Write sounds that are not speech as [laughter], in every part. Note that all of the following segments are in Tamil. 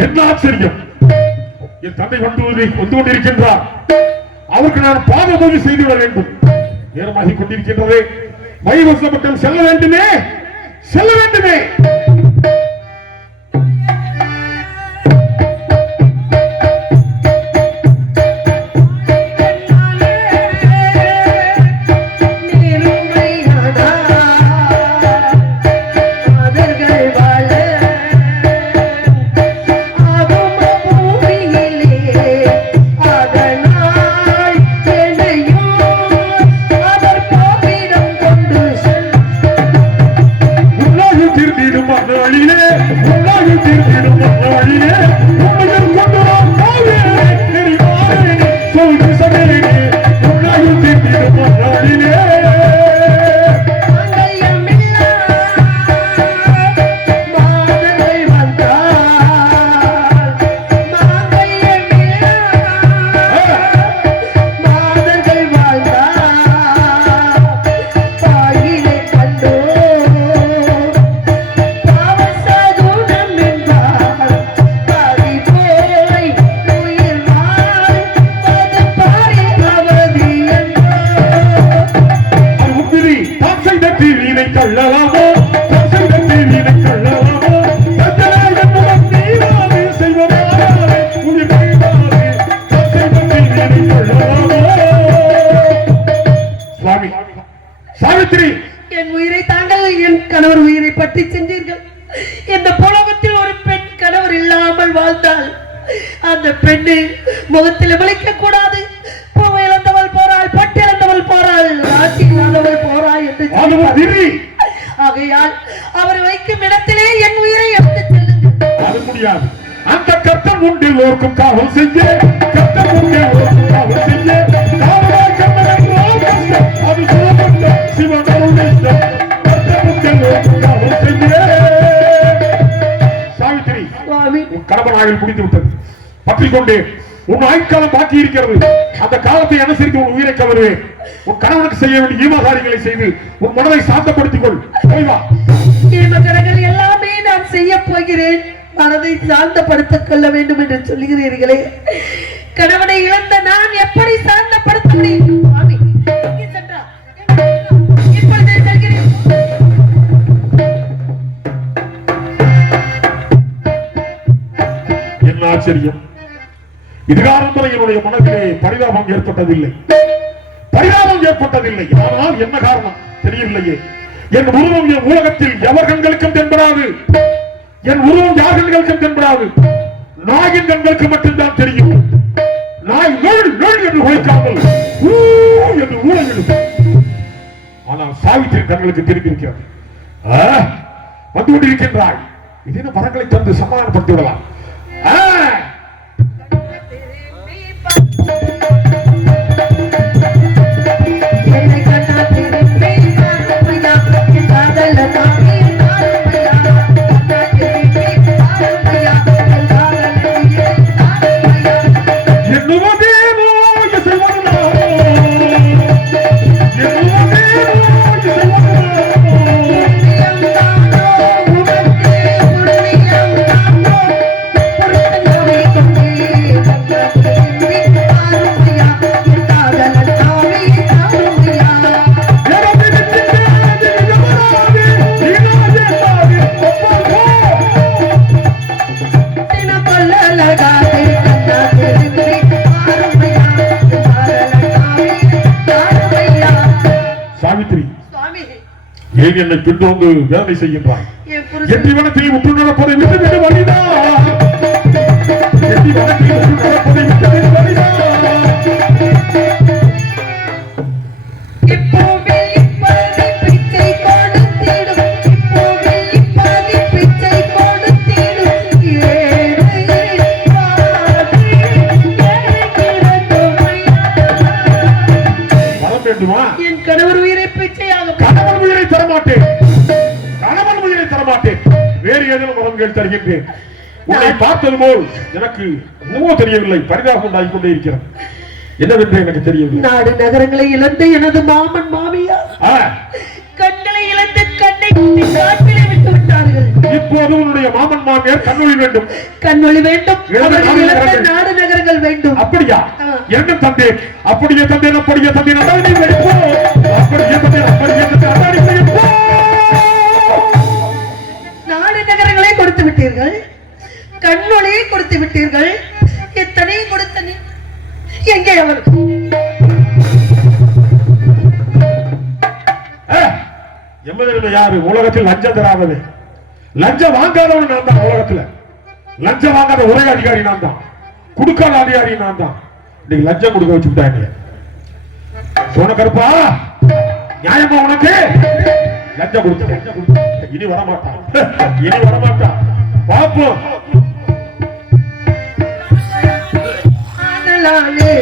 என்ன ஆச்சரியம் என் தந்தை வந்து கொண்டு- வந்து கொண்டிருக்கின்றார் அவருக்கு நான் பாத பூஜை செய்துவிட வேண்டும். நேரமாகி கொண்டிருக்கின்றது. மைவசப்பட்டம் செல்ல வேண்டுமே? செல்ல வேண்டுமே? Thank you. என் கணவர் உயிரை பற்றி சென்றீர்கள். இந்த புலகத்தில் ஒரு பெண் கணவர் இல்லாமல் வாழ்ந்தால் அந்த பெண்ணு முகத்தில் விளைக்க கூடாது. இழந்தவள் போறாள் பட்டு இழந்தவள் போறாள் ராசி இல்லாதவள் போறாள் என்று ஆகையால் அவர் வைக்கும் இடத்திலே என் உயிரை எடுத்து செல்லுங்கள். முடியாது. அந்த கர்த்தம் உண்டு ஓர்க்கும் காவல் செய்ய கர்த்தம் உண்டு ஓர்க்கும் காவல் செய்ய. கொண்டு உன் ஆயுட்காலம் பாக்கி இருக்கிறது அந்த காலத்தை அனுசரித்து உன் உயிரை கவருவேன்? உன் கணவனுக்கு செய்ய வேண்டிய ஈமகாரியங்களை செய்து உன் மனதை சாந்தப்படுத்திக் கொள் எல்லாமே நான் செய்ய போகிறேன். மனதை சாந்தப்படுத்திக் கொள்ள வேண்டும் என்று சொல்லுகிறீர்களே கணவனை இழந்த நான் எப்படி சாந்தப்படுத்த முடியும்? சுவாமி? இப்பொழுதே செல்கிறேன். ஆச்சரியம்? இதுகாலம் வரை என்னுடைய மனதிலே பரிதாபம் ஏற்பட்டதில்லை. பரிதாபம் ஏற்பட்டதில்லை. ஆனால் என்ன காரணம்? தெரியவில்லையே. என் உருவம் என் உலகத்தில் எவர் கண்களுக்கும் தென்படாது? என் உருவம் யார் கண்களுக்கும் தென்படாது? நாயின் கண்களுக்கு மட்டும்தான் தெரியும். நாய் நொழ் நொழ் என்று உழைக்காமல் ஊ என்று ஊழல் ஆனால் சாவித்திரி கண்களுக்கு தெரிவிக்கிறது வந்து கொண்டிருக்கின்றாய் இது என்ன பரங்களை தந்து சமாதானப்படுத்தி விடலாம். என்னை பின்தொந்து வேலை செய்கின்றாய். எட்டி வனத்தில் உற்று நடப்பதை விட்டு விட்டு வழிதா? எட்டி வனத்தில் உற்று நடப்பதை விட்டு விட்டு வழிதா? வர வேண்டுமா? என் கணவர் தருகின்றேன் உன்னை பார்த்தது போல் எனக்கு என்னவோ தெரியவில்லை. பரிதாபம் உண்டாகிக் கொண்டே இருக்கிறது. என்னவென்று எனக்கு தெரியவில்லை நாடு நகரங்களை இழந்த எனது மாமன் மாமியார். கண்களை இழந்து கண்ணை குத்தி காட்டிலே விட்டு விட்டார்கள். இப்போது உன்னுடைய மாமன் மாமியார் கண்ணொழி வேண்டும். கண்ணொளி வேண்டும். நாடு நகரங்கள். வேண்டும். அப்படியா. என்ன தந்தேன். அப்படியே தந்தேன் அப்படியே வைப்போ அப்படியே தந்தேன். கொடுத்து விட்டீர்கள். கண்ணொளியை கொடுத்து விட்டீர்கள். எத்தனையும் கொடுத்த நீ? எங்கே அவர் எம்மதிருமை யாரு? உலகத்தில் லஞ்சம் தராதது லஞ்சம் வாங்காதவன் நான் தான் உலகத்துல. லஞ்சம் வாங்காத ஒரே அதிகாரி நான் தான். குடுக்காத அதிகாரி நான் தான். இன்னைக்கு லஞ்சம் கொடுக்க வச்சுட்டாங்க சோன கருப்பா நியாயமா உனக்கு? லஞ்சம் கொடுத்துட்டேன் இனி வரமாட்டான். [laughs] இனி வரமாட்டான். பாப்போம் ஆதலாலே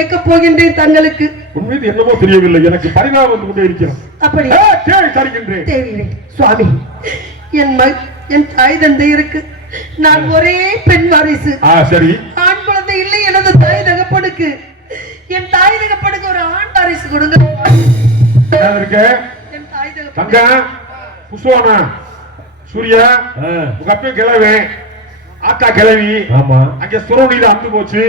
கேட்க போகின்றேன் தங்களுக்கு உண்மையில் என்னமோ தெரியவில்லை. எனக்கு பரிணாமம் வந்து கொண்டே இருக்கிறது. அப்படி. தருகின்றேன். சுவாமி. என் ம என் தாய் தந்தை இருக்கு நான் ஒரே பெண் வாரிசு. ஆ சரி. ஆண் குழந்தை இல்லை எனது தாய் தகப்பனுக்கு. என் தாய் தகப்பனுக்கு ஒரு ஆண் வாரிசு கொடுங்க. இருக்கு? என் தாய் தகப்பன் தங்க புஷ்வானா சூர்யா உங்க அப்பயும் கிளவி ஆத்தா கிளவி ஆமா. அங்க சுரோனியில அந்து போச்சு.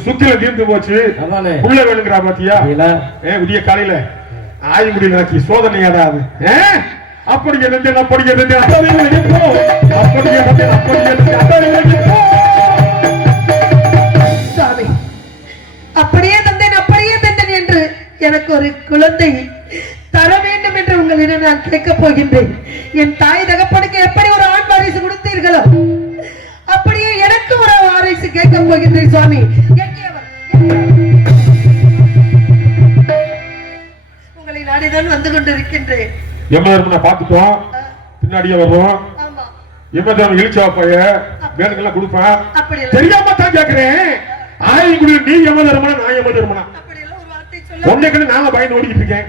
சுத்தில தீர்ந்து போச்சு. அதானே புள்ள வேணுங்கிறா பாத்தியா? ஏ விடிய காலையில ஆயுங்குடி நாக்கி சோதனை ஆடாது ஏ? அப்படி இருந்தேன் அப்படி இருந்தேன் அப்படி இருந்தேன் அப்படி சுவாமி அப்படியே தந்தேன் அப்படியே தந்தேன் என்று எனக்கு ஒரு குழந்தை தர வேண்டும் என்று உங்களிடம் நான் கேட்கப் போகின்றேன். என் தாய் தகப்பனுக்கு எப்படி ஒரு ஆண் வாரிசு கொடுத்தீர்களோ சுவாமி. எங்கே அவர்? உங்களை நாடிதான் வந்து கொண்டிருக்கின்றேன். எம்மதர்மனை பார்த்துட்டோம். பின்னாடியே வருவோம். இழிச்சா பைய கொடுப்பான் தெரியாம தான் ஆயுங்குடி நீ எமதர்மனா நான் வார்த்தை சொல்ல. உன்னைக்கு நாங்க பயந்து ஓடிக்கிட்டு இருக்கேன்.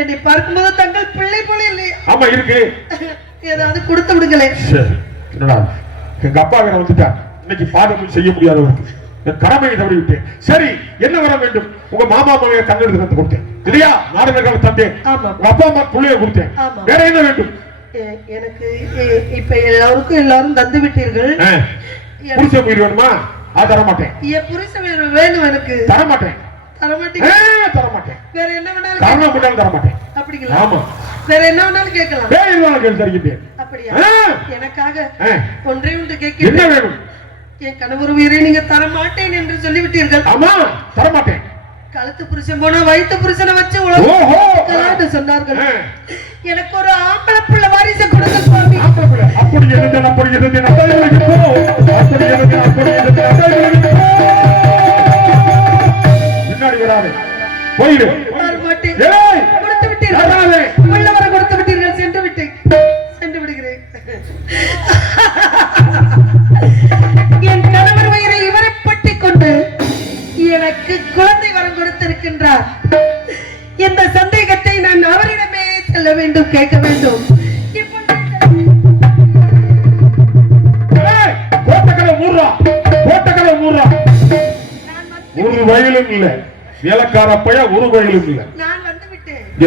என்னை பார்க்கும்போது தங்கள் பிள்ளை போல இல்லையா. ஆமா இருக்கு. ஏதாவது கொடுத்து விடுங்களேன். என்னடா? எங்க அப்பா வேற வந்துட்டார். இன்னைக்கு பாதம் செய்ய முடியாதவருக்கு என் கடமையை தவறி விட்டேன். சரி என்ன வர வேண்டும்? உங்க மாமா மாமையை கண்ணெடுத்து தந்து கொடுத்தேன். இல்லையா? நாடகங்கள் தந்தேன். ஆமா. உங்க அப்பா அம்மா பிள்ளைய கொடுத்தேன். வேற என்ன வேண்டும்? எனக்கு இப்ப எல்லாருக்கும் எல்லாரும் தந்து விட்டீர்கள். புடிச்ச உயிர் வேணுமா? அது தர மாட்டேன் என் புருஷ வீடு வேணும் எனக்கு. தர மாட்டேன் தர மாட்டேன் வேற என்ன வேணாலும் காரணம் தர மாட்டேன் அப்படிங்களா? ஆமா. வேற என்ன வேணாலும் கேட்கலாம். வேற என்ன தருகின்றேன். அப்படியா. எனக்காக ஒன்றே ஒன்று என்ன கேட்கிறேன். வேணும்? என் கணவர் உயிரை நீங்க தர மாட்டேன் என்று சொல்லிவிட்டீர்கள். ஆமா தர மாட்டேன் கழுத்து புருஷன் போனா வயிற்று புருஷனை வச்சு கலாண்டு சொன்னார்கள். எனக்கு ஒரு ஆம்பளை புள்ள வாரிசை கொடுங்க சுவாமி. அப்படி இருந்தேன் அப்படி இருந்தேன் அப்படி இருந்தேன் அப்படி இருந்தேன் அப்படி இருந்தேன் அப்படி இருந்தேன் பின்னாடி வராதே. போயிடு. இந்த சந்தேகத்தை நான் அவரிடமே செல்ல வேண்டும் கேட்க வேண்டும். ஒரு வயலும் இல்ல. வேலைக்கார பைய ஒரு வயலும் இல்ல.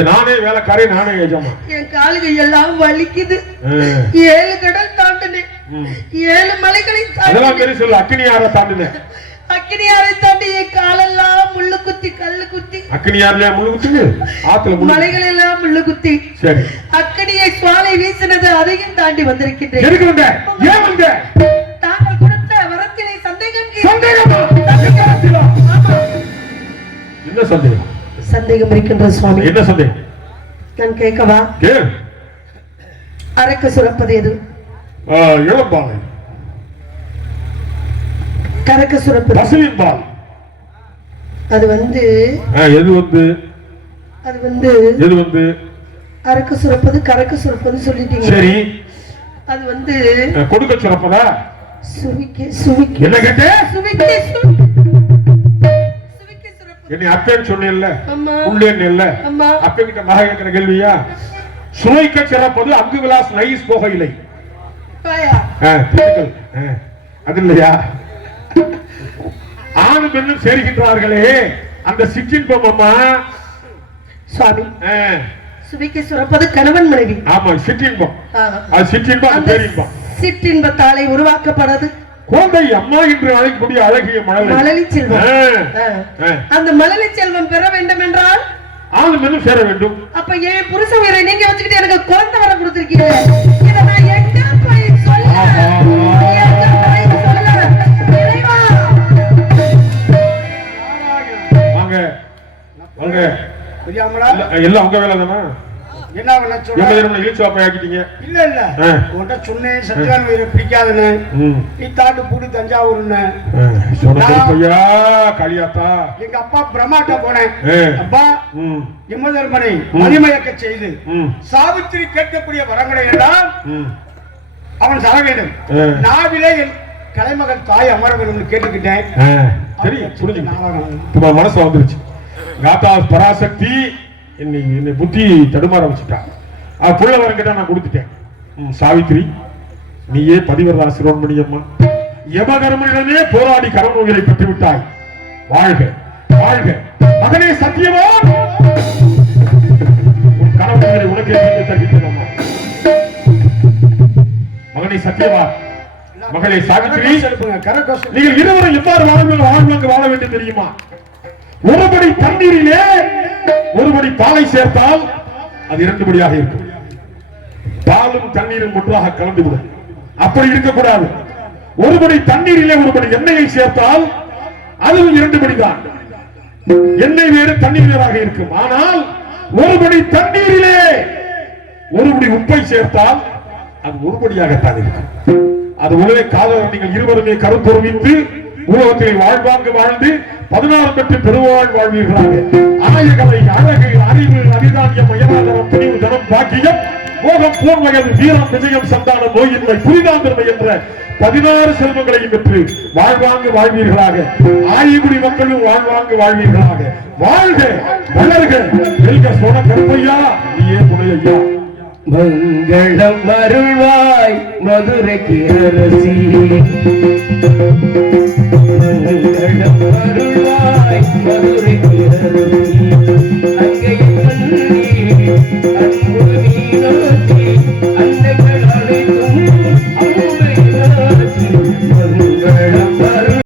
நான் வேலைக்காரி நானே எஜமா. என் கால்கள் எல்லாம் வலிக்குது. ஏழு கடல் தாண்டினேன். ஏழு மலைகளை அதெல்லாம் சொல்லு அக்னியார தாண்டினேன். அக்கினியாரை தாண்டி என் காலெல்லாம் முள்ளு குத்தி கல்லு குத்தி அக்னியார்லயா முள்ளு குத்துது ஆத்துல மலைகள் எல்லாம் முள்ளு குத்தி சரி. அக்கடியை சுவாலை வீசினது அதையும் தாண்டி வந்திருக்கின்றேன். எதுக்கு வந்த? ஏன் வந்த? தாங்கள் கொடுத்த வரத்தினை சந்தேகம். என்ன சந்தேகம்? சந்தேகம் இருக்கின்றது சுவாமி. என்ன சந்தேகம்? நான் கேட்கவா? அரக்க சுரப்பது எது? இளம்பாலை. கரக்க சுரப்பது. பசுவின் பால். அது வந்து எது வந்து? அது வந்து எது வந்து? அரக்க சுரப்பது கரக்க சுரப்பது சொல்லிட்டீங்க. சரி. அது வந்து கொடுக்க சுரப்பதா? சுவிக்க சுவிக்க. என்ன கேட்டே? சுவிக்க என்னை அப்பேன்னு சொன்னேன்ல. உள்ளேன்னு இல்ல ஆமா அப்ப கிட்ட மக கேட்கிற கேள்வியா? சுவைக்க சிறப்பது அங்கு விலாஸ் நைஸ். ஆ, அது இல்லையா? ஆணு பெண்ணும் சேர்கின்றார்களே. அந்த சிற்றின்பம் அம்மா. சுவாமி சுவிக்க சுரப்பது கணவன் மனைவி. ஆமா சிற்றின்பம். அது சிற்றின்பம் அது பேரின்பம். சிற்றின்பத்தாலே உருவாக்கப்படாது. குழந்தை அம்மா என்று அழைக்கக்கூடிய அழகிய மழலை மழலை செல்வம். அந்த மழலை செல்வம் பெற வேண்டும் என்றால் ஆணு பெண்ணும் சேர வேண்டும். அப்ப என் புருஷ உயிரை நீங்க வச்சுக்கிட்டு எனக்கு குழந்தை வர கொடுத்திருக்கீங்க? இத நான் எங்க போய் சொல்ல? எல்லாம் உங்க வேலை தானே? என்ன பண்ண தினம் இழிச்சு வாப்பை ஆக்கிட்டீங்க. இல்ல இல்ல. உன்கிட்ட சொன்னேன் சத்யான் உயிரை பிடிக்காதுன்னு. நீ தாட்டு பூடி தஞ்சாவூர்னு. சொன்ன களியாத்தா? எங்க அப்பா பிரம்மாட்ட போனேன். அப்பா ம். யமதர்மனை மதிமயக்க செய்து சாவித்திரி கேட்கக்கூடிய வரங்களை எல்லாம் அவன் தர வேண்டும். நாவிலே என் கலைமகள் தாய் அமர வேணும்னு கேட்டுக்கிட்டேன். தெரியும் புரிஞ்சுக்கிட்டேன். இப்ப மனசு வந்துருச்சு. காத்தா பராசக்தி என்னை என்னை புத்தி தடுமாற வச்சுட்டா. அது புள்ள வரங்கிட்ட நான் கொடுத்துட்டேன். ம், சாவித்திரி நீயே பதிவரதா சிரோன்மணி அம்மா. யமகர்மனிடமே போராடி கரநோய்களை பெற்று விட்டாய் வாழ்க வாழ்க. மகனே சத்தியவான் உன் கனவுகளை உனக்கே தருகின்றேன் மகனே சத்தியவான் மகளே கரகோஷம். நீங்கள் இருவரும் எவ்வாறு வாழ்வு வாழ்வாங்க வாழ வேண்டும் தெரியுமா? ஒருபடி தண்ணீரிலே ஒருபடி பாலை சேர்த்தால் அது இரண்டு படியாக இருக்கும். பாலும் தண்ணீரும் ஒன்றாக கலந்துவிடும். அப்படி இருக்கக்கூடாது. ஒருபடி தண்ணீரிலே ஒருபடி எண்ணெயை சேர்த்தால் அதுவும் இரண்டு படிதான் எண்ணெய் வேறு தண்ணீர் வேறாக இருக்கும். ஆனால் ஒருபடி தண்ணீரிலே ஒருபடி உப்பை சேர்த்தால் அது ஒருபடியாகத்தான் இருக்கும். அது உலகை காதல் நீங்கள் இருவருமே கருத்துருவித்து உலகத்தில் வாழ்வாங்கு வாழ்ந்து பதினாறு பெற்று பெருவாழ் வாழ்வீர்களாக. ஆயகலை அழகு அறிவு அரிதானியம் மயனாதரம் துணிவு தனம் பாக்கியம் மோகம் போர் வயது வீரம் விஜயம் சந்தான நோயின்மை புரிதாந்திரமை என்ற பதினாறு செல்வங்களையும் பெற்று வாழ்வாங்கு வாழ்வீர்களாக. ஆயகுடி மக்களும் வாழ்வாங்கு வாழ்வீர்களாக. வாழ்க வளர்க வெல்க சோழ கருப்பையா நீயே துணையா மங்களம் அருள்வாய் மதுரைக்கு அரசி. மங்களம் அருள்வாய் மதுரைக்கு அரசி. அங்கே அன்பு நீ நோக்கி